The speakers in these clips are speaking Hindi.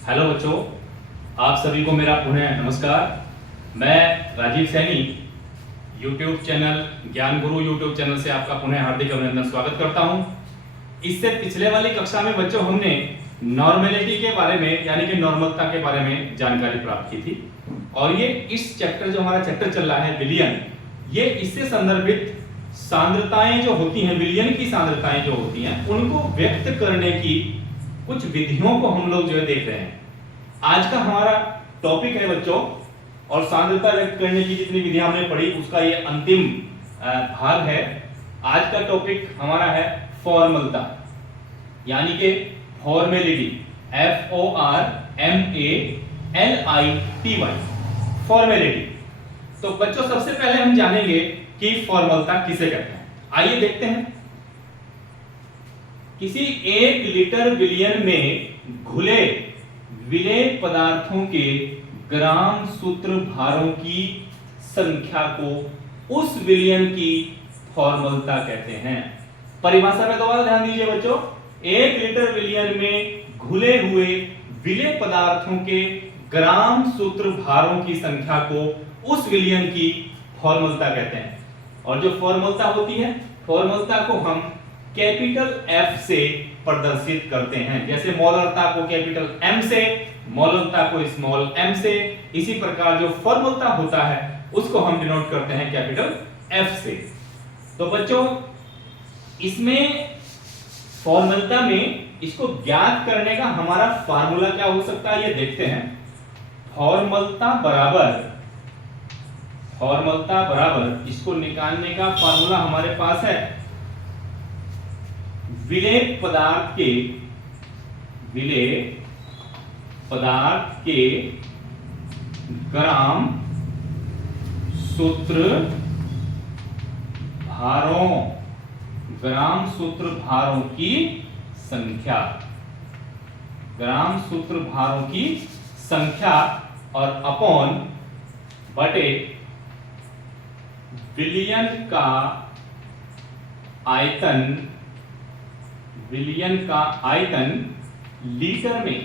हेलो बच्चों, आप सभी को मेरा पुनः नमस्कार। मैं राजीव सैनी यूट्यूब चैनल ज्ञान गुरु यूट्यूब चैनल से आपका पुनः हार्दिक अभिनंदन स्वागत करता हूं। इससे पिछले वाली कक्षा में बच्चों हमने नॉर्मेलिटी के बारे में यानी कि नॉर्मलता के बारे में जानकारी प्राप्त की थी और ये इस चैप्टर जो हमारा चैप्टर चल रहा है विलियन, ये इससे संदर्भित सांद्रताएं जो होती हैं, विलियन की सांद्रताएं जो होती हैं उनको व्यक्त करने की कुछ विधियों को हम लोग जो है देख रहे हैं। आज का हमारा टॉपिक है बच्चों, और सांद्रता व्यक्त करने की जितनी विधियां हमने पढ़ी उसका ये अंतिम भाग है। आज का टॉपिक हमारा है फॉर्मलता यानी कि फॉर्मेलिटी, FORMALITY, फॉर्मेलिटी। तो बच्चों सबसे पहले हम जानेंगे कि फॉर्मलता किसे कहते हैं। आइए देखते हैं। किसी 1 लीटर विलियन में घुले विलेय पदार्थों के ग्राम सूत्र भारों की संख्या को उस विलियन की फॉर्मलता कहते हैं। परिभाषा में दोबारा ध्यान दीजिए बच्चों, 1 लीटर विलियन में घुले हुए विलेय पदार्थों के ग्राम सूत्र भारों की संख्या को उस विलियन की फॉर्मलता कहते हैं। और जो फॉर्मलता होती है, फॉर्मलता को हम कैपिटल F से प्रदर्शित करते हैं। जैसे मोलरता को कैपिटल M से, मोलरता को स्मॉल m से, इसी प्रकार जो फॉर्मलता होता है उसको हम डिनोट करते हैं कैपिटल F से। तो बच्चों इसमें फॉर्मलता में इसको ज्ञात करने का हमारा फार्मूला क्या हो सकता है ये देखते हैं। फॉर्मलता बराबर इसको निकालने का फार्मूला हमारे पास है विलेय पदार्थ के ग्राम सूत्र भारों की संख्या, और अपॉन बटे विलियन का आयतन लीटर में।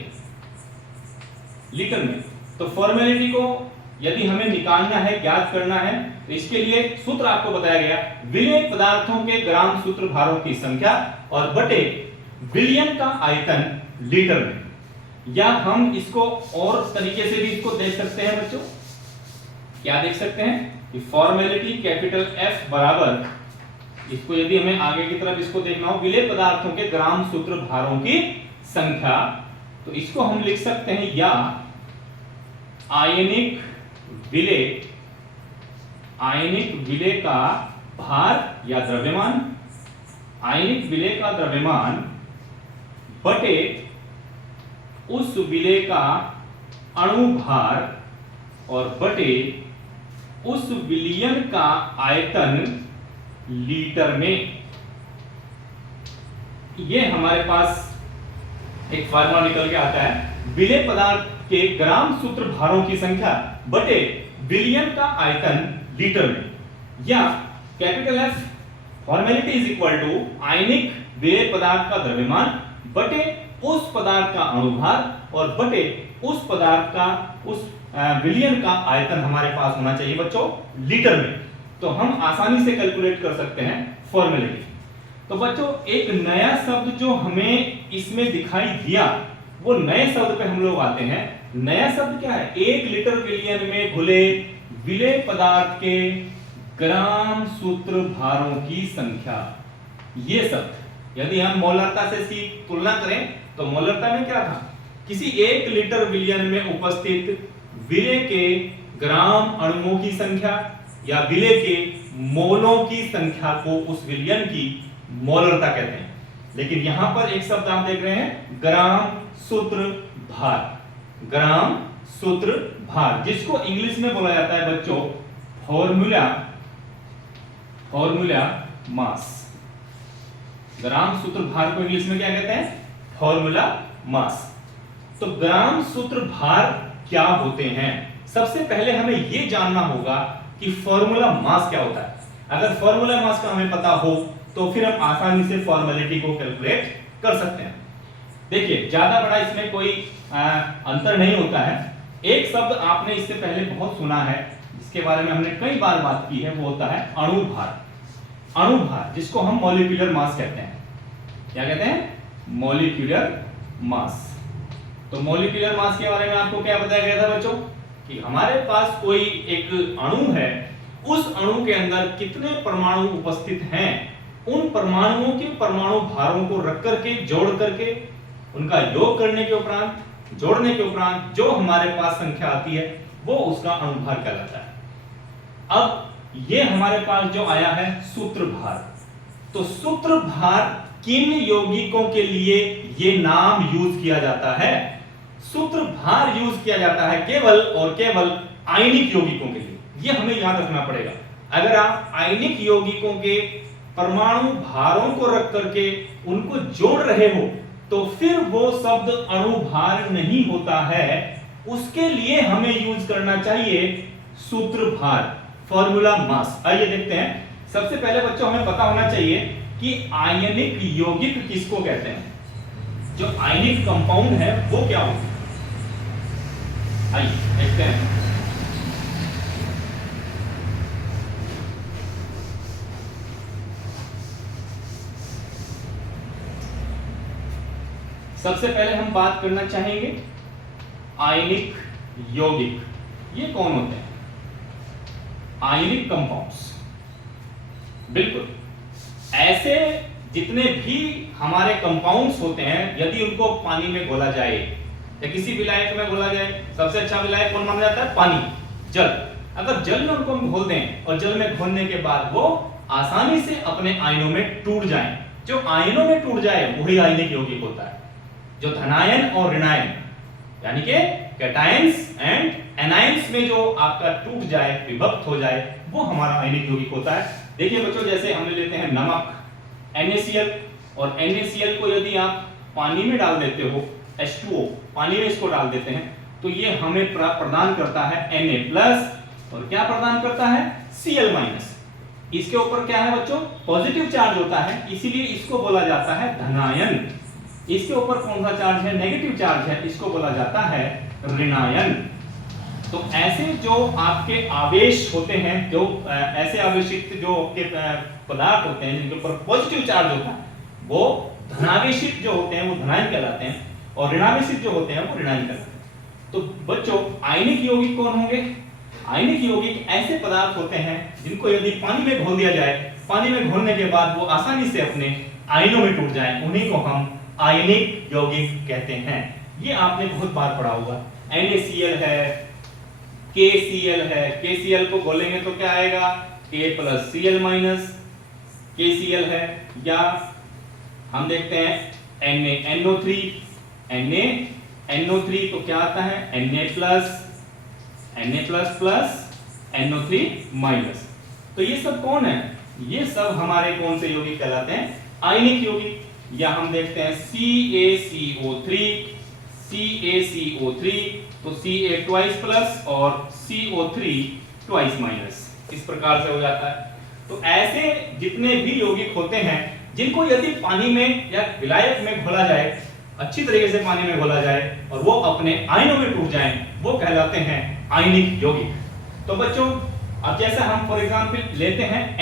तो फॉर्मेलिटी को यदि हमें निकालना है, ज्ञात करना है, तो इसके लिए सूत्र आपको बताया गया, विलेय पदार्थों के ग्राम सूत्र भारों की संख्या और बटे विलियन का आयतन लीटर में। या हम इसको और तरीके से भी इसको देख सकते हैं बच्चों। क्या देख सकते हैं कि फॉर्मेलिटी कैपिटल F बराबर, इसको यदि हमें आगे की तरफ इसको देखना हो, विलेय पदार्थों के ग्राम सूत्र भारों की संख्या, तो इसको हम लिख सकते हैं या आयनिक विलेय का भार या द्रव्यमान, आयनिक विलेय का द्रव्यमान बटे उस विलेय का अणु भार और बटे उस विलियन का आयतन लीटर में। ये हमारे पास एक फार्मूला निकल के आता है, विलेय पदार्थ के ग्राम सूत्र भारों की संख्या बटे विलियन का आयतन लीटर में, या capital F formality is equal to आयनिक विलेय पदार्थ का द्रव्यमान बटे उस पदार्थ का अणुभार और बटे उस पदार्थ का उस विलियन का आयतन हमारे पास होना चाहिए बच्चों लीटर में। तो हम आसानी से कैलकुलेट कर सकते हैं फॉर्मेलिटी। तो बच्चों एक नया शब्द जो हमें इसमें दिखाई दिया, वो नए शब्द पे हम लोग आते हैं। नया शब्द क्या है? 1 लीटर विलियन में घुले विलेय पदार्थ के ग्राम सूत्र भारों की संख्या। ये शब्द यदि हम मोलरता से इसकी तुलना करें तो मोलरता में क्या था? किसी 1 लीटर विलियन में उपस्थित विलेय के ग्राम अणुओं की संख्या या विलेय के मोलों की संख्या को उस विलियन की मोलरता कहते हैं। लेकिन यहां पर एक शब्द आप देख रहे हैं, ग्राम सूत्र भार, जिसको इंग्लिश में बोला जाता है बच्चों फॉर्मूला मास। ग्राम सूत्र भार को इंग्लिश में क्या कहते हैं? Formula mass. तो ग्राम सूत्र भार क्या होते हैं? सबसे पहले हमें यह जानना होगा कि फॉर्मूला मास क्या होता है। अगर फॉर्मूला मास का हमें पता हो तो फिर हम आसानी से फॉर्मेलिटी को कैलकुलेट कर सकते हैं। देखिए ज्यादा बड़ा इसमें कोई अंतर नहीं होता है। एक शब्द आपने इससे पहले बहुत सुना है, जिसके बारे में हमने कई बार बात की है, वो होता है अणुभार। अणुभार जिसको हम मॉलिक्यूलर मास कहते हैं। क्या कहते हैं? Molecular mass. तो मॉलिक्यूलर मास के बारे में आपको क्या बताया गया था बच्चों कि हमारे पास कोई एक अणु है, उस अणु के अंदर कितने परमाणु उपस्थित हैं, उन परमाणुओं के परमाणु भारों को रख करके जोड़ करके उनका योग करने के उपरांत, जोड़ने के उपरांत जो हमारे पास संख्या आती है वो उसका अणुभार कहलाता है। अब ये हमारे पास जो आया है सूत्रभार, तो सूत्रभार किन यौगिकों के लिए ये नाम यूज किया जाता है? सूत्रभार यूज किया जाता है केवल और केवल आयनिक यौगिकों के लिए। ये हमें याद रखना पड़ेगा। अगर आप आयनिक यौगिकों के परमाणु भारों को रख करके उनको जोड़ रहे हो तो फिर वो शब्द अणुभार नहीं होता है, उसके लिए हमें यूज करना चाहिए सूत्रभार, फॉर्मूला मास। आइए देखते हैं। सबसे पहले बच्चों हमें पता होना चाहिए कि आयनिक यौगिक किसको कहते हैं। जो आयनिक कंपाउंड है वो क्या होता है, आइए देखते हैं। सबसे पहले हम बात करना चाहेंगे आयनिक यौगिक। ये कौन होते हैं? Ionic compounds. बिल्कुल ऐसे जितने भी हमारे कंपाउंड्स होते हैं, यदि उनको पानी में घोला जाए या किसी विलायक में घोला जाए, सबसे अच्छा विलायक कौन माना जाता है? पानी, जल। अगर जल में उनको हम घोल दें और जल में घोलने के बाद वो आसानी से अपने आयनों में टूट जाएं, जो आयनों में टूट जाए वही आयनिक यौगिक होता है। जो धनायन और ऋणायन यानी कि कैटायंस एंड एनायंस में जो आपका टूट जाए, विभक्त हो जाए, वो हमारा आयनिक यौगिक होता है। देखिए बच्चों, जैसे हम लेते हैं नमक NaCl, और NaCl को यदि आप पानी में डाल देते हो, H2O पानी में इसको डाल देते हैं, तो ये हमें प्रदान करता है Na+ और क्या प्रदान करता है? Cl-। इसके ऊपर क्या है बच्चों? पॉजिटिव चार्ज होता है, इसीलिए इसको बोला जाता है धनायन। इसके ऊपर कौन सा चार्ज है? नेगेटिव चार्ज है, इसको बोला जाता है ऋणायन। तो ऐसे जो आपके आवेश होते हैं, जो ऐसे आवेशित जो आपके पदार्थ होते हैं जिनके ऊपर पॉजिटिव चार्ज होता है, वो धनावेशित जो होते हैं वो धनायन कहलाते हैं, और ऋणावेशित जो होते हैं वो ऋणायन कहलाते हैं। तो बच्चों आयनिक यौगिक कौन होंगे? आयनिक यौगिक ऐसे पदार्थ होते हैं जिनको यदि पानी में घोल दिया जाए, पानी में घोलने के बाद वो आसानी से अपने आयनों में टूट जाएं, उन्हीं को हम आयनिक यौगिक कहते हैं। ये आपने बहुत बार पढ़ा होगा। NaCl है, KCl है, KCl को घोलेंगे तो क्या आएगा? K+Cl- KCl है, या हम देखते हैं NaNO3, NaNO3 तो क्या आता है? Na+NO3-। तो ये सब कौन है? ये सब हमारे कौन से यौगिक कहलाते हैं? आयनिक यौगिक। या हम देखते हैं CaCO3, तो Ca ट्वाइस+ और CO3 ट्वाइस-। इस प्रकार से हो जाता है। तो ऐसे जितने भी यौगिक होते हैं जिनको यदि पानी में या विलायक में घोला जाए, अच्छी तरीके से पानी में घोला जाए और वो अपने आयनों में टूट जाएं, वो कहलाते हैं आयनिक यौगिक। तो बच्चों अब जैसे हम फॉर एग्जांपल लेते हैं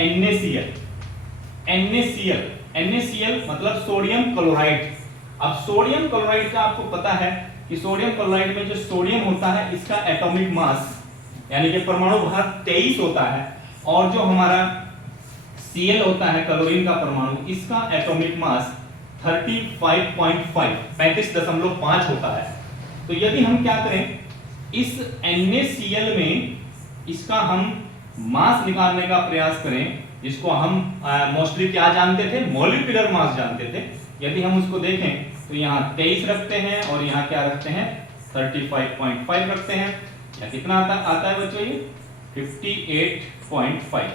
NaCl मतलब सोडियम क्लोराइड। अब सोडियम क्लोराइड का आपको पता है कि सोडियम क्लोराइड में जो सोडियम होता है इसका एटॉमिक मास यानी कि परमाणु भार 23 होता है, और जो हमारा Cl होता है क्लोरीन का परमाणु, इसका एटॉमिक मास 35.5 होता है। तो यदि हम क्या करें, इस NaCl में इसका हम मास निकालने का प्रयास करें, जिसको हम मोस्टली क्या जानते थे? मॉलिक्यूलर मास जानते थे। यदि हम उसको देखें तो यहाँ 23 रखते हैं और यहाँ क्या रखते हैं? 35.5 रखते हैं, या कितना आता है बच्चों? ये 58.5।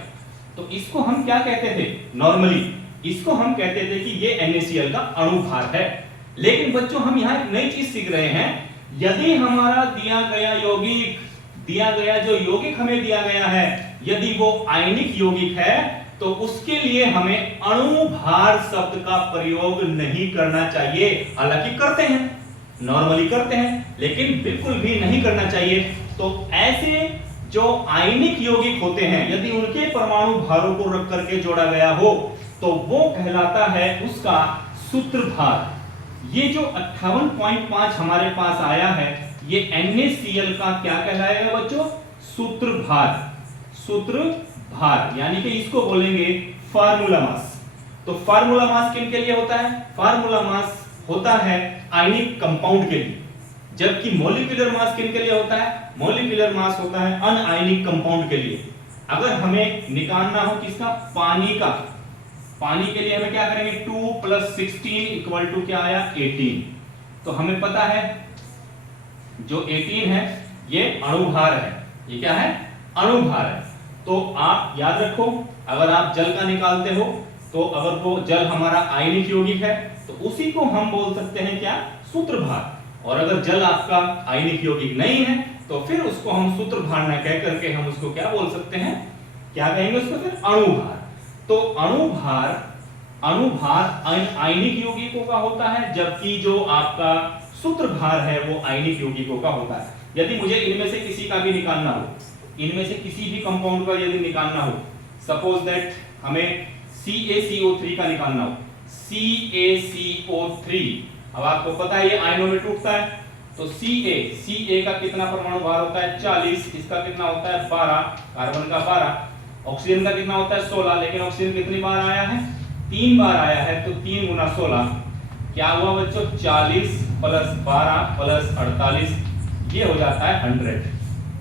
तो इसको हम क्या कहते थे? नॉर्मली इसको हम कहते थे कि ये NaCl का अणुभार है। लेकिन बच्चों हम यहाँ एक नई चीज सीख रहे हैं। यदि हमारा दिया गया यौगिक, दिया गया जो यौगिक हमें दिया गया है, यदि वो आयनिक यौगिक है तो उसके लिए हमें अणुभार शब्द का प्रयोग नहीं करना चाहिए। हालांकि करते हैं, नॉर्मली करते हैं, लेकिन बिल्कुल भी नहीं करना चाहिए। तो ऐसे जो आयनिक यौगिक होते हैं, यदि उनके परमाणु भारों को रख करके जोड़ा गया हो तो वो कहलाता है उसका सूत्रभार। ये जो 58.5 हमारे पास आया है, ये NaCl का क्या कहलाएगा बच्चों? सूत्रभार। सूत्रभार यानी कि इसको बोलेंगे फार्मूला मास। तो फार्मूला मास किन के लिए होता है? फार्मूला मास होता है आयनिक कंपाउंड के लिए, जबकि मॉलिक्यूलर मास किन के लिए होता है? मॉलिक्यूलर मास होता है अनआयनिक कंपाउंड के लिए। अगर हमें निकालना हो किसका? पानी का। पानी के लिए हमें क्या करेंगे? 2 + 16 = क्या आया? 18। तो हमें पता है जो 18 है ये अणुभार है। ये क्या है? अणुभार है। तो आप याद रखो, अगर आप जल का निकालते हो तो अगर वो जल हमारा आयनिक यौगिक है तो उसी को हम बोल सकते हैं क्या? सूत्रभार। और अगर जल आपका आयनिक यौगिक नहीं है तो फिर उसको हम सूत्रभार न कह करके हम उसको क्या बोल सकते हैं? क्या कहेंगे उसको? फिर अणुभार। तो अणुभार आयनिक यौगिकों का होता है, जबकि जो आपका सूत्रभार है वो आयनिक यौगिकों का होता है। यदि मुझे इनमें से किसी का भी निकालना हो, इनमें से किसी भी कंपाउंड का यदि निकालना हो, सपोज दैट हमें CaCO3 का निकालना हो, CaCO3, अब आपको पता है ये आयनों में टूटता है, तो Ca का कितना परमाणु भार होता है? 40। इसका कितना होता है? 12। कार्बन का 12। ऑक्सीजन का कितना होता है? 16। लेकिन ऑक्सीजन कितनी बार आया है? 3 बार आया है। तो 3 × 16 क्या हुआ बच्चों? 40 + 12 + 48, ये हो जाता है 100।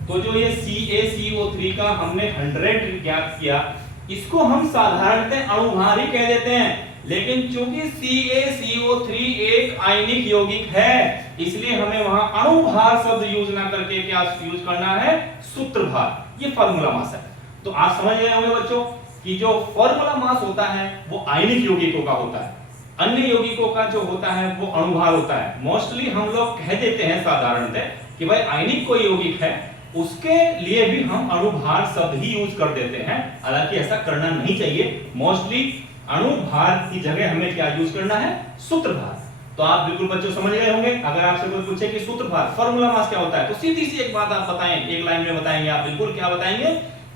तो जो ये CaCO3 का हमने 100 ज्ञात किया, इसको हम साधारणतः अणुभार ही कह देते हैं। लेकिन चूंकि CaCO3 एक आयनिक यौगिक है, इसलिए हमें वहां अणुभार शब्द यूज ना करके क्या यूज करना है? सूत्रभार। ये फार्मूला मास है। तो आप समझ गए होंगे बच्चों कि जो फार्मूला मास होता है वो आयनिक यौगिकों का होता है, अन्य यौगिकों का जो होता है वो अणुभार होता है। मोस्टली हम लोग कह देते हैं साधारणतः कि भाई आयनिक कोई यौगिक है, उसके लिए भी हम अणुभार शब्द ही यूज कर देते हैं। हालांकि ऐसा करना नहीं चाहिए। मोस्टली अणुभार की जगह हमें क्या यूज करना है? सूत्रभार। तो आप बिल्कुल बच्चों समझ गए होंगे। अगर आपसे कोई पूछे कि सूत्रभार फार्मूला मास क्या होता है, तो सीधी सी एक बात आप बताएं, एक लाइन में बताएंगे आप। बिल्कुल क्या बताएंगे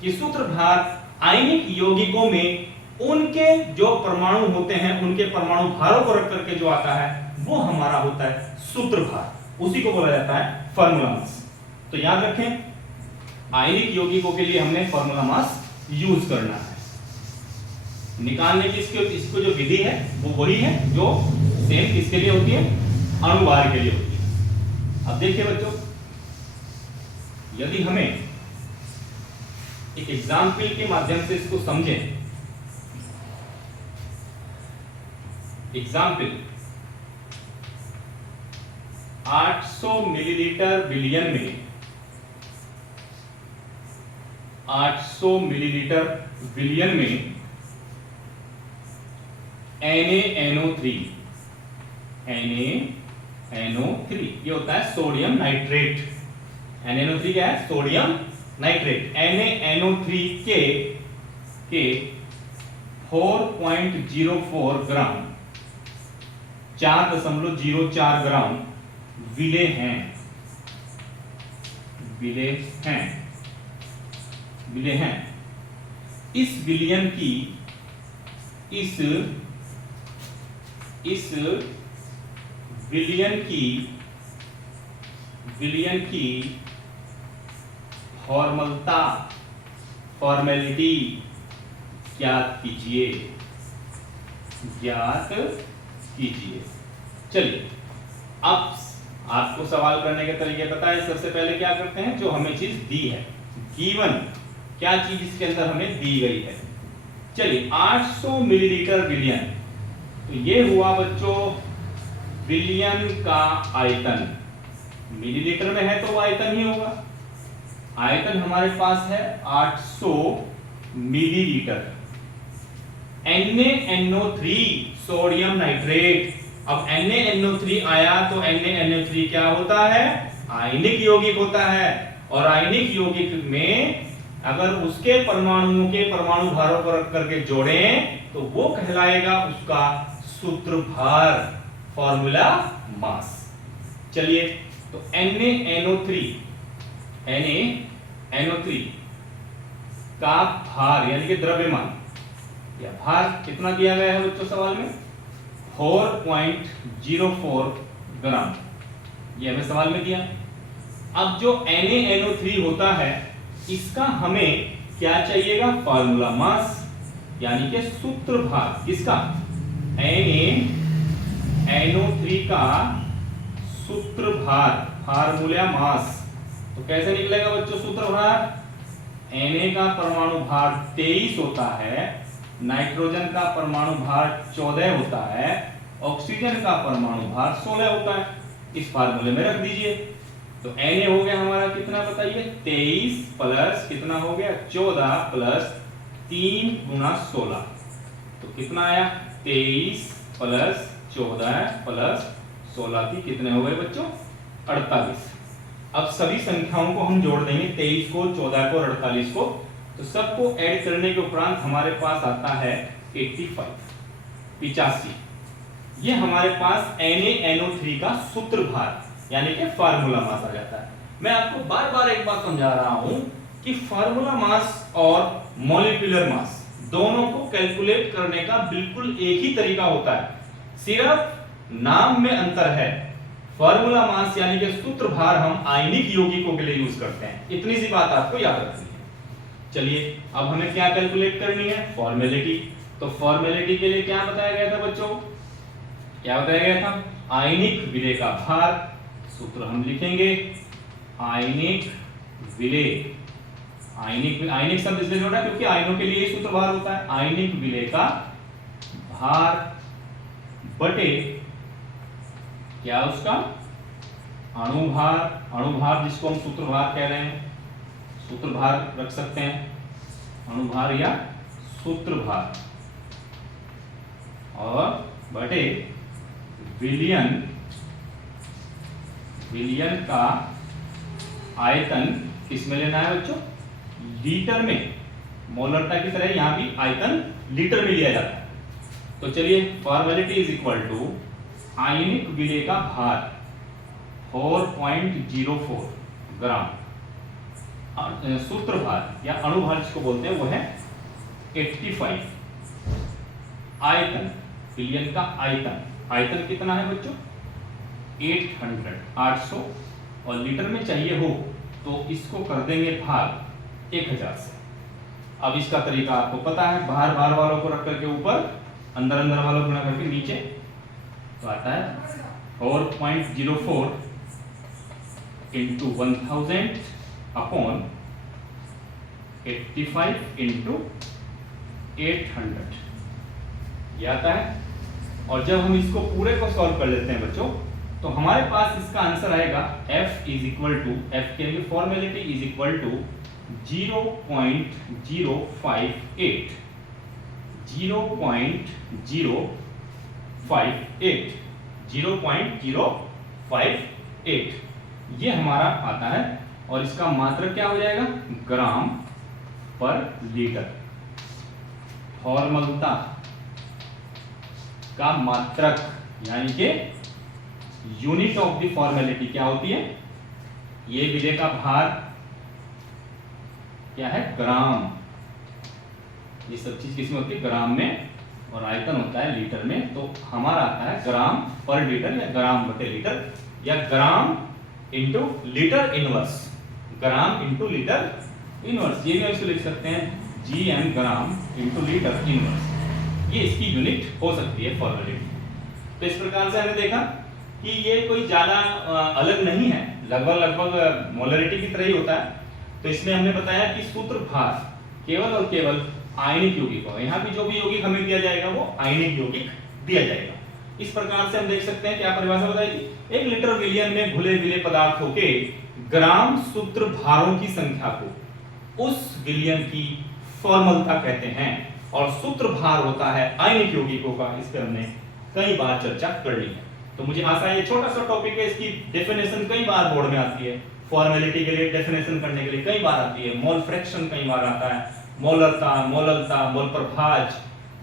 कि सूत्रभार आयनिक यौगिकों में उनके जो परमाणु होते हैं, उनके परमाणु भारों को रख करके जो आता है वो हमारा होता है सूत्रभार। उसी को बोला जाता है फार्मूला मास। तो याद रखें, आयनिक यौगिकों के लिए हमने फार्मूला मास यूज करना है। निकालने की इसको जो विधि है वो वही है जो सेम किसके लिए होती है? अणुभार के लिए होती है। अब देखिए बच्चों, यदि हमें एक एग्जाम्पल के माध्यम से इसको समझें। एग्जाम्पल 800 मिलीलीटर विलियन में 800 मिलीलीटर विलियन में NaNO3 ये होता है सोडियम नाइट्रेट। NaNO3 क्या है? Sodium nitrate. NaNO3 के 4.04 ग्राम 4.04 ग्राम विलेय हैं। इस विलयन की विलयन की फॉर्मेलिटी ज्ञात कीजिए। चलिए, अब आपको सवाल करने के तरीके पता है। सबसे पहले क्या करते हैं, जो हमें चीज दी है, गिवन क्या चीज इसके अंदर हमें दी गई है। चलिए, 800 मिलीलीटर विलियन, तो ये हुआ बच्चों विलियन का आयतन। मिलीलीटर में है तो वो आयतन ही होगा। आयतन हमारे पास है 800 मिलीलीटर। NaNO3 sodium nitrate. अब NaNO3 आया तो NaNO3 क्या होता है? आयनिक यौगिक होता है। और आयनिक यौगिक में अगर उसके परमाणुओं के परमाणु भारों को रख करके जोड़ें तो वो कहलाएगा उसका सूत्रभार, फॉर्मूला मास। चलिए, तो NaNO3 का भार यानी कि द्रव्यमान या भार कितना दिया गया है बच्चों सवाल में? 4.04 ग्राम, ये हमें सवाल में दिया। अब जो NaNO3 होता है इसका हमें क्या चाहिएगा? फॉर्मूला मास यानी कि सूत्र भार। किसका? NaNO3 का सूत्र भार, फार्मूला मास। तो कैसे निकलेगा बच्चों सूत्र भार? Na का परमाणु भार 23 होता है, नाइट्रोजन का परमाणु भार 14 होता है, ऑक्सीजन का परमाणु भार 16 होता है। इस फार्मूले में रख दीजिए। तो Na हो गया हमारा कितना बताइए? 23 प्लस कितना हो गया? 14 प्लस 3 गुना 16, तो कितना आया? 23 प्लस 14 प्लस 16 की कितने हो गए बच्चों? 48। अब सभी संख्याओं को हम जोड़ देंगे, 23 को, 14 को और 48 को। तो सबको ऐड करने के उपरांत हमारे पास आता है 85। ये हमारे पास NaNO3 का सूत्र भार यानी कि फार्मूला मास आ जाता है। मैं आपको बार बार एक बात समझा रहा हूं कि फार्मूला मास और मॉलिक्यूलर मास दोनों को कैलकुलेट करने का बिल्कुल एक ही तरीका होता है, सिर्फ नाम में अंतर है। फार्मूला मास यानी कि सूत्र भार हम आयनिक यौगिकों के लिए यूज करते हैं। इतनी सी बात आपको याद रखनी है। चलिए, अब हमें क्या कैलकुलेट करनी है? फॉर्मेलिटी। तो फॉर्मेलिटी के लिए क्या बताया गया था बच्चों? क्या बताया गया था? आयनिक विलेय का भार। सूत्र हम लिखेंगे आयनिक विलेय। आयनिक शब्द इसलिए जोड़ा क्योंकि आयनों के लिए सूत्र भार होता है। आयनिक विलेय का भार बटे क्या उसका? अणुभार। अणुभार जिसको हम सूत्रभार कह रहे हैं, सूत्रभार रख सकते हैं, अणुभार या सूत्रभार, और बटे विलयन। विलयन का आयतन किसमें लेना है बच्चों? लीटर में। मोलरता की तरह यहां भी आयतन लीटर में लिया जाता है। तो चलिए, फॉर्मेलिटी इज इक्वल टू आयनिक विलेय का भार 4.04 ग्राम, सूत्र भार या अणुभार जिसको बोलते हैं वो है 85। आयतन, विलयन का आयतन कितना है बच्चों? 800, और लीटर में चाहिए हो तो इसको कर देंगे भाग 1000 से। अब इसका तरीका आपको पता है, बाहर वालों को रख करके ऊपर, अंदर वालों को रख करके नीचे, तो आता है 4.04 इंटू 1000 अपॉन 85 इंटू 800, ये आता है। और जब हम इसको पूरे को सॉल्व कर लेते हैं बच्चों, तो हमारे पास इसका आंसर आएगा F is equal to, F के लिए फॉर्मेलिटी इज इक्वल टू 0.058 0.058 ये हमारा आता है। और इसका मात्रक क्या हो जाएगा? ग्राम पर लीटर। फॉर्मलता का मात्रक यानी कि यूनिट ऑफ द फॉर्मेलिटी क्या होती है? ये विलेय का भार क्या है? ग्राम। ये सब चीज किसमें होती है? ग्राम में, और आयतन होता है लीटर में। तो हमारा आता है ग्राम पर लीटर या ग्राम बटे लीटर, या gram into litre inverse, gram into litre inverse. ये भी इसको लिख सकते हैं GM gram into litre inverse. ये इसकी यूनिट हो सकती है फॉर्मेलिटी। तो इस प्रकार से हमने देखा कि ये कोई ज्यादा अलग नहीं है, लगभग मोलरिटी की तरह ही होता है। तो इसमें हमने बताया कि सूत्र भार केवल और केवल आयनिक यौगिक होगा। यहाँ भी जो भी यौगिक हमें दिया जाएगा वो आयनिक यौगिक दिया जाएगा। इस प्रकार से हम देख सकते हैं, क्या परिभाषा बताएगी? 1 लीटर विलयन में घुले मिले पदार्थों के ग्राम सूत्र भारों की संख्या को उस विलयन की फॉर्मलता कहते हैं, और सूत्र भार होता है आयनिक यौगिकों का। इस पर हमने कई बार चर्चा कर ली है। तो मुझे आशा है ये छोटा सा टॉपिक है, इसकी डेफिनेशन कई बार बोर्ड में आती है, फॉर्मेलिटी के लिए डेफिनेशन करने के लिए कई बार आती है। मोल फ्रैक्शन कई बार आता है, मोलरता, मोललता, मोल प्रभाज,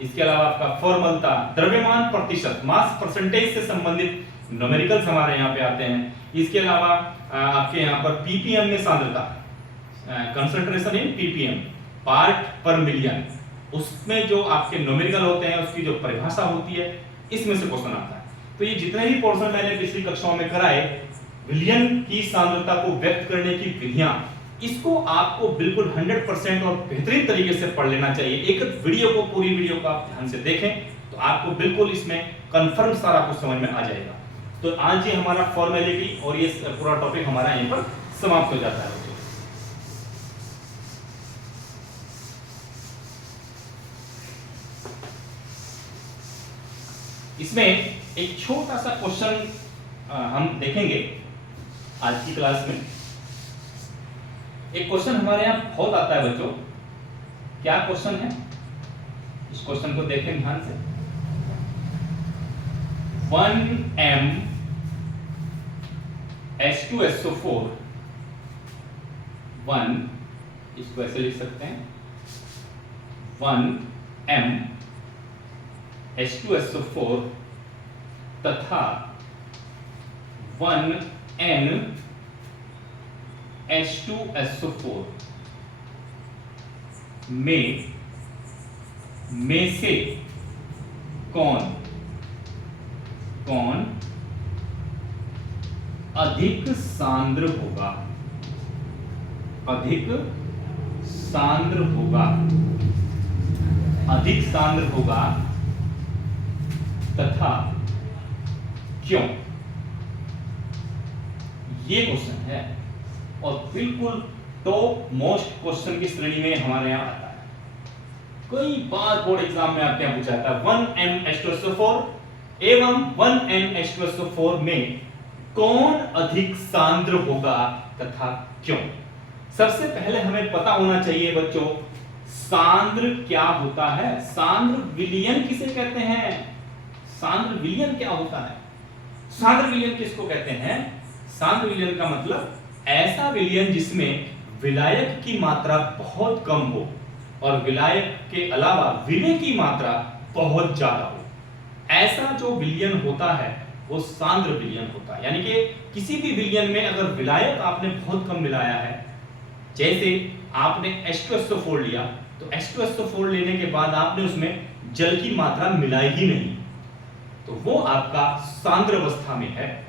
इसके अलावा आपका फॉर्मलता, द्रव्यमान प्रतिशत, मास परसेंटेज से संबंधित न्यूमेरिकल्स हमारे यहाँ पे आते हैं। इसके अलावा आपके यहाँ पर पीपीएम में सांद्रता, कंसंट्रेशन इन पीपीएम, पार्ट पर मिलियन, उसमें जो आपके न्यूमेरिकल होते हैं उसकी जो परिभाषा होती है, इसमें से क्वेश्चन आता है। तो ये जितने भी पोर्शन मैंने पिछली कक्षाओं में कराए, विलियन की सांद्रता को व्यक्त करने की विधियां, इसको आपको बिल्कुल 100% और बेहतरीन तरीके से पढ़ लेना चाहिए। एक वीडियो को, पूरी वीडियो को आप ध्यान से देखें तो आपको बिल्कुल इसमें कंफर्म सारा कुछ समझ में आ जाएगा। तो आज ये हमारा फॉर्मेलिटी और ये पूरा टॉपिक हमारा यहीं पर समाप्त हो जाता है। इसमें एक छोटा सा क्वेश्चन हम देखेंगे आज की क्लास में। एक क्वेश्चन हमारे यहां बहुत आता है बच्चों। क्या क्वेश्चन है, इस क्वेश्चन को देखें ध्यान से। 1m H2SO4, 1, इसको ऐसे लिख सकते हैं, 1m H2SO4 तथा 1n H2SO4 में से कौन अधिक सांद्र होगा, अधिक सांद्र होगा तथा क्यों, ये क्वेश्चन है और बिल्कुल टॉप मोस्ट क्वेश्चन की श्रेणी में हमारे यहां आता है। कई बार बोर्ड एग्जाम में आपके यहां पूछा जाता है 1m H2SO4 एवं 1n H2SO4 में कौन अधिक सांद्र होगा तथा क्यों। सबसे पहले हमें पता होना चाहिए बच्चों, सांद्र क्या होता है, सांद्र विलयन किसे कहते हैं, सांद्र विलयन क्या होता है, सांद्र विलयन किसको कहते हैं। सांद्र विलयन का मतलब ऐसा विलयन जिसमें विलायक की मात्रा बहुत कम हो और विलायक के अलावा विलेय की मात्रा बहुत ज्यादा हो, ऐसा जो विलयन होता है वो सांद्र विलयन होता है। यानी कि किसी भी विलयन में अगर विलायक आपने बहुत कम मिलाया है, जैसे आपने H2SO4 लिया तो H2SO4 लेने के बाद आपने उसमें जल की मात्रा मिलाई ही नहीं, तो वो आपका सांद्र अवस्था में है।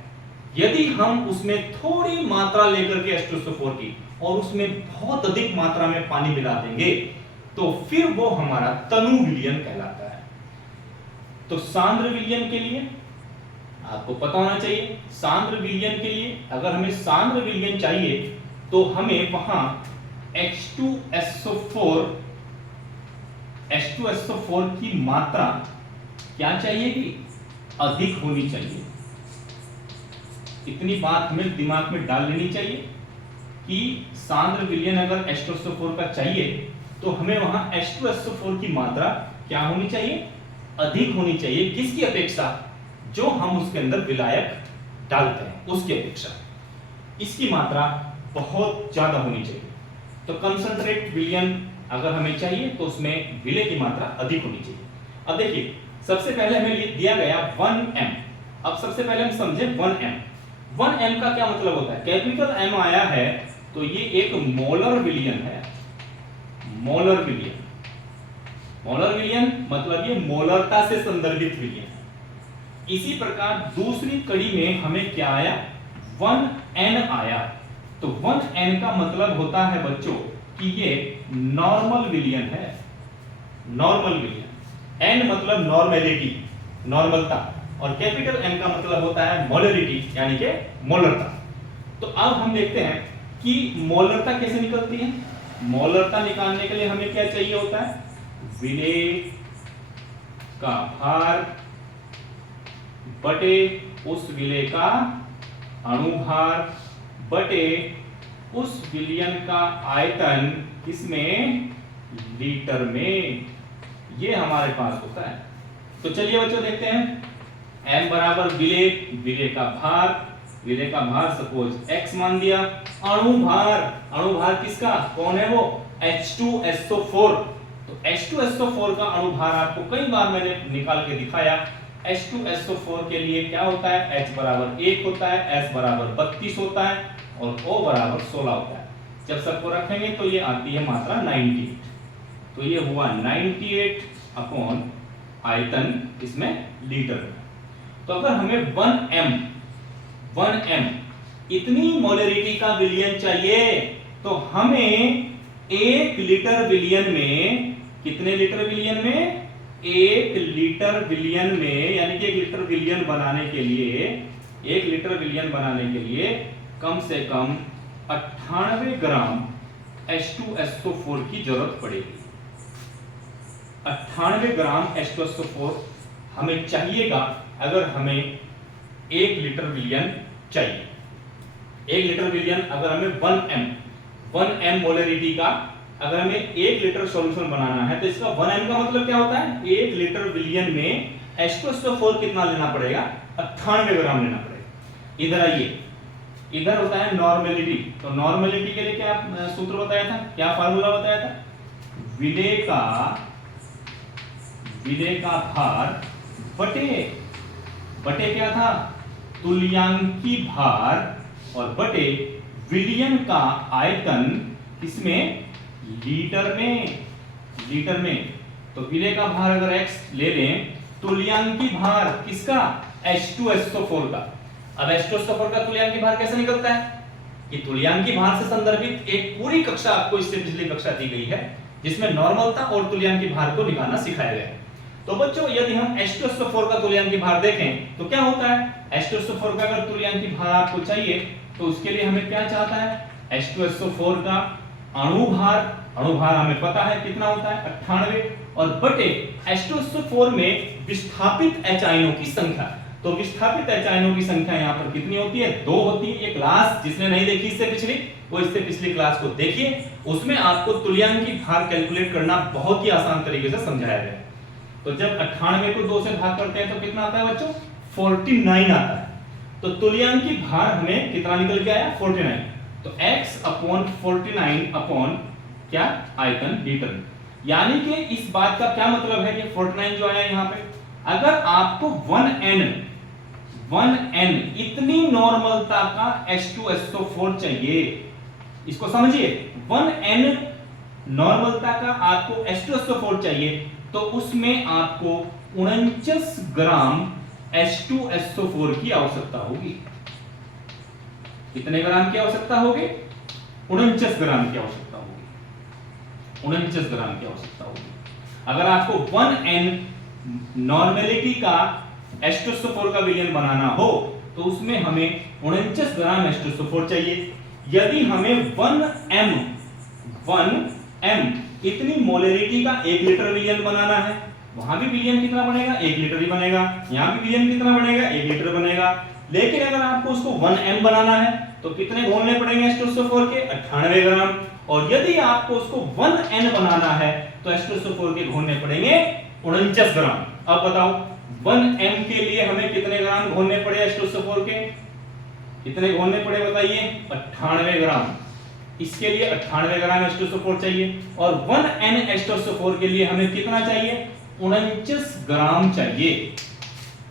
यदि हम उसमें थोड़ी मात्रा लेकर के H2SO4 की और उसमें बहुत अधिक मात्रा में पानी मिला देंगे तो फिर वो हमारा तनु विलयन कहलाता है। तो सांद्र विलयन के लिए आपको पता होना चाहिए, सांद्र विलयन के लिए अगर हमें सांद्र विलयन चाहिए तो हमें वहां H2SO4 की मात्रा क्या चाहिए कि अधिक होनी चाहिए। इतनी बात हमें दिमाग में डाल लेनी चाहिए कि सांद्र विलयन अगर H2SO4 का चाहिए तो हमें वहां H2SO4 की मात्रा क्या होनी चाहिए, अधिक होनी चाहिए। किसकी अपेक्षा, जो हम उसके अंदर विलायक डालते हैं उसकी अपेक्षा इसकी मात्रा बहुत ज्यादा होनी चाहिए। तो कंसंट्रेट विलयन अगर हमें चाहिए तो उसमें विलेय की मात्रा अधिक होनी चाहिए। अब देखिए सबसे पहले हमें दिया गया 1m। अब सबसे पहले हम समझे 1m का क्या मतलब होता है। कैपिटल M आया है तो ये एक मोलर विलयन है। मोलर विलयन मतलब ये मोलरता से संदर्भित विलयन है। इसी प्रकार दूसरी कड़ी में हमें क्या आया, 1n आया। तो 1n का मतलब होता है बच्चों कि ये नॉर्मल विलयन है। नॉर्मल विलयन, n मतलब नॉर्मेलिटी, नॉर्मलता, और कैपिटल M का मतलब होता है मोलरिटी यानी कि मोलरता। तो अब हम देखते हैं कि मोलरता कैसे निकलती है। मोलरता निकालने के लिए हमें क्या चाहिए होता है, विलेय का भार बटे उस विलेय का अणुभार बटे उस विलयन का आयतन, किसमें, लीटर में, ये हमारे पास होता है। तो चलिए बच्चों देखते हैं m बराबर विलेय का भार सपोज x मान दिया। अणु भार किसका, कौन है वो, H2SO4। तो H2SO4 का अणु भार आपको कई बार मैंने निकाल के दिखाया। H2SO4 के लिए क्या होता है, H बराबर 1 होता है, S बराबर 32 होता है और O बराबर 16 होता है। जब सबको रखेंगे तो ये आती है मात्रा 98। तो ये हुआ 98 अपॉन आयतन, इसमें लीटर। तो अगर हमें 1m इतनी मोलरिटी का विलयन चाहिए तो हमें 1 लीटर विलयन में, कितने लीटर विलयन में, 1 लीटर विलयन में, यानी कि 1 लीटर विलयन बनाने के लिए, 1 लीटर विलयन बनाने के लिए कम से कम 98 ग्राम H2SO4 की जरूरत पड़ेगी। 98 ग्राम H2SO4 हमें चाहिएगा अगर हमें 1 लीटर विलयन चाहिए। 1 लीटर विलयन अगर हमें 1m मोलरिटी का अगर हमें 1 लीटर सॉल्यूशन बनाना है तो इसका 1m का मतलब क्या होता है, 1 लीटर विलयन में H2SO4 कितना लेना पड़ेगा, 98 ग्राम लेना पड़ेगा। इधर आइए, इधर होता है नॉर्मेलिटी। तो नॉर्मेलिटी के लिए क्या सूत्र बताया था, क्या फार्मूला बताया था, विलेय का भार बटे क्या था, तुल्यांकी भार और बटे विलयन का आयतन, किसमें, लीटर में। तो विलेय का भार अगर x ले लें, तुल्यांकी भार किसका, H2SO4 का। अब H2SO4 का तुल्यांकी भार कैसे निकलता है, कि तुल्यांकी भार से संदर्भित एक पूरी कक्षा आपको इससे पिछली कक्षा दी गई है जिसमें नॉर्मलता और तुल्यांकी भार को निकालना सिखाया गया है। तो बच्चों यदि हम H2SO4 का तुल्यांकी भार देखें तो क्या होता है, H2SO4 का अगर तुल्यांकी भार आपको चाहिए तो उसके लिए हमें क्या चाहता है, H2SO4 का अणु भार हमें पता है कितना होता है, 98 और बटे H2SO4 में विस्थापित H आयनों की संख्या। तो विस्थापित H आयनों की संख्या यहाँ पर कितनी होती है, 2 होती है। ये क्लास जिसने नहीं देखी इससे पिछली, वो इससे पिछली क्लास को देखिए, उसमें आपको तुल्यांकी भार कैलकुलेट करना बहुत ही आसान तरीके से समझाया गया है। तो जब 98 को 2 से भाग करते हैं तो कितना आता है बच्चों, 49 आता है। तो तुल्यांकी भार हमें कितना निकल के आया, 49। तो x अपॉन 49 अपॉन क्या, आयतन लीटर। यानी कि इस बात का क्या मतलब है कि 49 जो आया यहाँ पे, अगर आपको 1n इतनी नॉर्मलता का H2SO4 चाहिए, इसको समझिए, 1n नॉर्मलता का आपको H2SO4 चाहिए तो उसमें आपको 49 ग्राम H2SO4 की आवश्यकता होगी। कितने ग्राम की आवश्यकता होगी, 49 ग्राम की आवश्यकता होगी, 49 ग्राम की आवश्यकता होगी। अगर आपको 1n नॉर्मेलिटी का H2SO4 का विलयन बनाना हो तो उसमें हमें 49 ग्राम H2SO4 चाहिए। यदि हमें 1m इतनी मोलरिटी का 1 लीटर विलयन बनाना है, वहां भी विलयन कितना बनेगा, 1 लीटर ही बनेगा, यहां भी विलयन कितना बनेगा, 1 लीटर बनेगा। लेकिन अगर आपको उसको 1m बनाना है तो कितने घोलने पड़ेंगे H2SO4 के, 98 ग्राम। और यदि आपको उसको 1n बनाना है तो H2SO4 के घोलने पड़ेंगे 49 ग्राम। अब बताओ 1m के लिए हमें कितने ग्राम घोलने पड़े H2SO4 के, कितने घोलने पड़े बताइए, 98 ग्राम। इसके लिए 98 ग्राम H2SO4 चाहिए और 1n H2SO4 के लिए हमें कितना चाहिए, 49 ग्राम चाहिए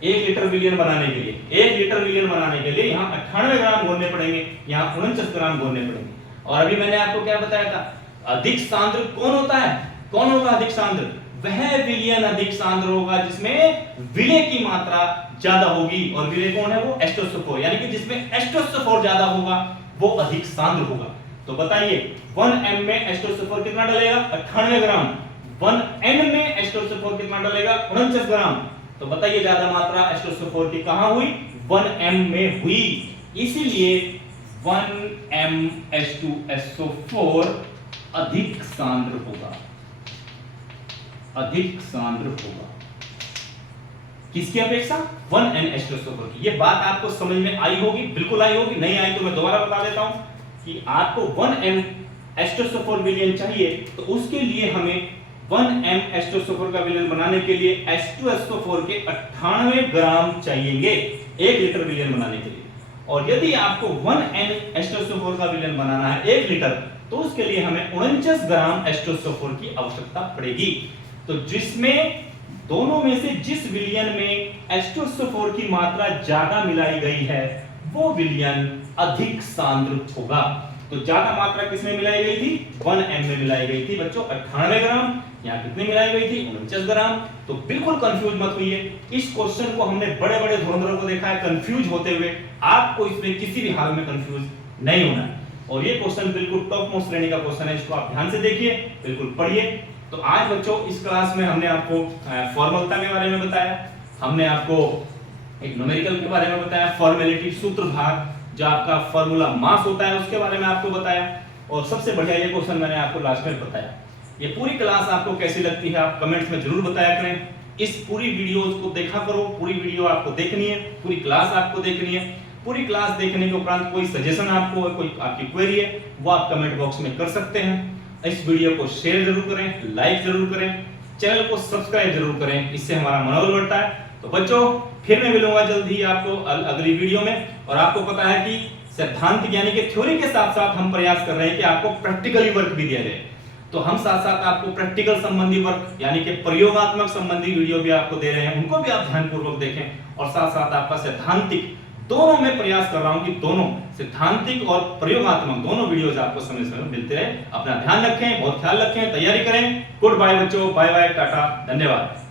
1 लीटर विलयन बनाने के लिए। 1 लीटर विलयन बनाने के लिए यहाँ 98 ग्राम घोलने पड़ेंगे, यहाँ 49 ग्राम घोलने पड़ेंगे। और अभी मैंने आपको क्या बताया था, अधिक सांद्र कौन होता है, कौन होगा अधिक सांद्र, वह विलयन अधिक सांद्र होगा जिसमें विलेय की मात्रा ज्यादा होगी। और विलेय कौन है, वो H2SO4, यानी कि जिसमें H2SO4 ज्यादा होगा वो अधिक सांद्र होगा। तो बताइए 1m में H2SO4 कितना डलेगा, 98 ग्राम। 1n में H2SO4 कितना डलेगा, 49 ग्राम। तो बताइए ज्यादा मात्रा H2SO4 की कहां हुई, 1m में हुई। इसीलिए 1m H2SO4 अधिक सांद्र होगा, अधिक सांद्र होगा किसकी अपेक्षा, 1n H2SO4 की। ये बात आपको समझ में आई होगी, बिल्कुल आई होगी, नहीं आई तो मैं दोबारा बता देता हूं कि आपको 1n H2SO4 विलयन चाहिए तो उसके लिए हमें 1m H2SO4 का विलयन बनाने के लिए H2SO4 के 98 ग्राम चाहिएंगे 1 लीटर विलयन बनाने के लिए। और यदि आपको 1n H2SO4 का विलयन बनाना है 1 लीटर, तो उसके लिए हमें 49 ग्राम H2SO4 की आवश्यकता पड़ेगी। तो जिसमें दोनों में से जिस विलयन में H2SO4 की मात्रा ज्यादा मिलाई गई है वो विलयन अधिक सांद्र होगा। तो ज्यादा मात्रा किसमें मिलाई गई थी? 1m में मिलाई गई थी बच्चों 98 ग्राम। यहाँ कितनी मिलाई गई थी? 49 ग्राम। तो बिल्कुल कंफ्यूज मत होइए, इस क्वेश्चन को हमने बड़े बड़े धुरंधरों को देखा है कंफ्यूज होते हुए, आपको इसमें किसी भी हाल में कंफ्यूज नहीं होना है। और ये क्वेश्चन बिल्कुल टॉप मोस्ट श्रेणी का क्वेश्चन है, इसको आप ध्यान से देखिए, बिल्कुल पढ़िए। तो आज बच्चों इस क्लास में हमने आपको फॉर्मलता के बारे में बताया, हमने आपको एक न्यूमेरिकल के बारे में बताया, फॉर्मेलिटी सूत्रधार जो आपका फार्मूला मास होता है उसके बारे में आपको बताया, और सबसे बढ़िया ये क्वेश्चन मैंने आपको लास्ट में बताया। ये पूरी क्लास आपको कैसी लगती है आप कमेंट्स में जरूर बताया करें। इस पूरी वीडियोस को देखा करो, पूरी वीडियो आपको देखनी है, पूरी क्लास आपको देखनी है। पूरी क्लास देखने के उपरांत कोई सजेशन आपको, कोई आपकी क्वेरी है वो आप कमेंट बॉक्स में कर सकते हैं। इस वीडियो को शेयर जरूर करें, लाइक जरूर करें, चैनल को सब्सक्राइब जरूर करें, इससे हमारा मनोबल बढ़ता है। तो बच्चों फिर मैं मिलूंगा जल्द ही आपको अगली वीडियो में। और आपको पता है कि सिद्धांत यानी कि थ्योरी के साथ साथ हम प्रयास कर रहे हैं कि आपको प्रैक्टिकली वर्क भी दिया जाए। तो हम साथ साथ आपको प्रैक्टिकल संबंधी वर्क यानी कि प्रयोगात्मक संबंधी वीडियो भी आपको दे रहे हैं, उनको भी आप ध्यानपूर्वक देखें। और साथ साथ आपका सैद्धांतिक दोनों में प्रयास कर रहा हूं कि दोनों सिद्धांतिक और प्रयोगात्मक दोनों वीडियोस आपको समय समय पर मिलते रहे। अपना ध्यान रखें, बहुत ख्याल रखें, तैयारी करें। गुड बाय बच्चों, बाय बाय, टाटा, धन्यवाद।